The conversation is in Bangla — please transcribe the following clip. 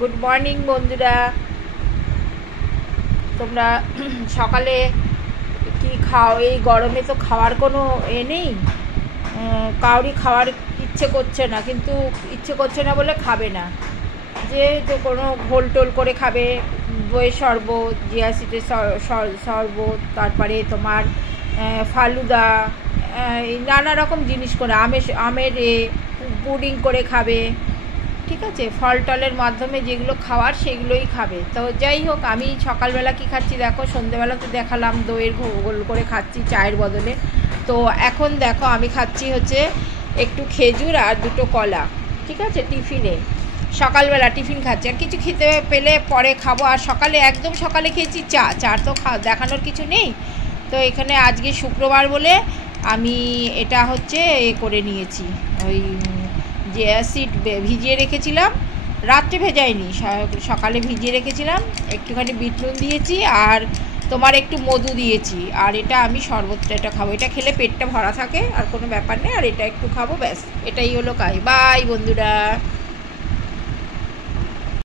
গুড মর্নিং বন্ধুরা। তোমরা সকালে কি খাও? এই গরমে তো খাওয়ার কোনো নেই, কাউরি খাওয়ার ইচ্ছে করছে না, কিন্তু ইচ্ছে করছে না বলে খাবে না, যে তো কোনো ঘোল টোল করে খাবে, দইয়ের শরবত, জিয়াসিডের শরবত, তারপরে তোমার ফালুদা, এই নানা রকম জিনিস করে আমের পুডিং করে খাবে। ঠিক আছে, ফল টলের মাধ্যমে যেগুলো খাওয়ার সেগুলোই খাবে। তো যাই হোক, আমি সকালবেলা কি খাচ্ছি দেখো, সন্ধ্যেবেলা তো দেখালাম দইয়ের ঘোল করে খাচ্ছি চায়ের বদলে। তো এখন দেখো আমি খাচ্ছি হচ্ছে একটু খেজুর আর দুটো কলা। ঠিক আছে, টিফিনে সকালবেলা টিফিন খাচ্ছি, আর কিছু খেতে পেলে পরে খাবো। আর সকালে একদম সকালে খেয়েছি চা তো দেখানোর কিছু নেই। তো এখানে আজকে শুক্রবার বলে আমি এটা হচ্ছে করে নিয়েছি, ওই যে অ্যাসিড ভিজিয়ে রেখেছিলাম, রাত্রে ভেজাইনি, সকালে ভিজিয়ে রেখেছিলাম, একটুখানি বিট নুন দিয়েছি আর তোমার একটু মধু দিয়েছি। আর এটা আমি শরবতটা এটা খাবো, এটা খেলে পেটটা ভরা থাকে আর কোনো ব্যাপার নেই, আর এটা একটু খাবো, ব্যাস এটাই হলো কাজ। বাই বন্ধুরা।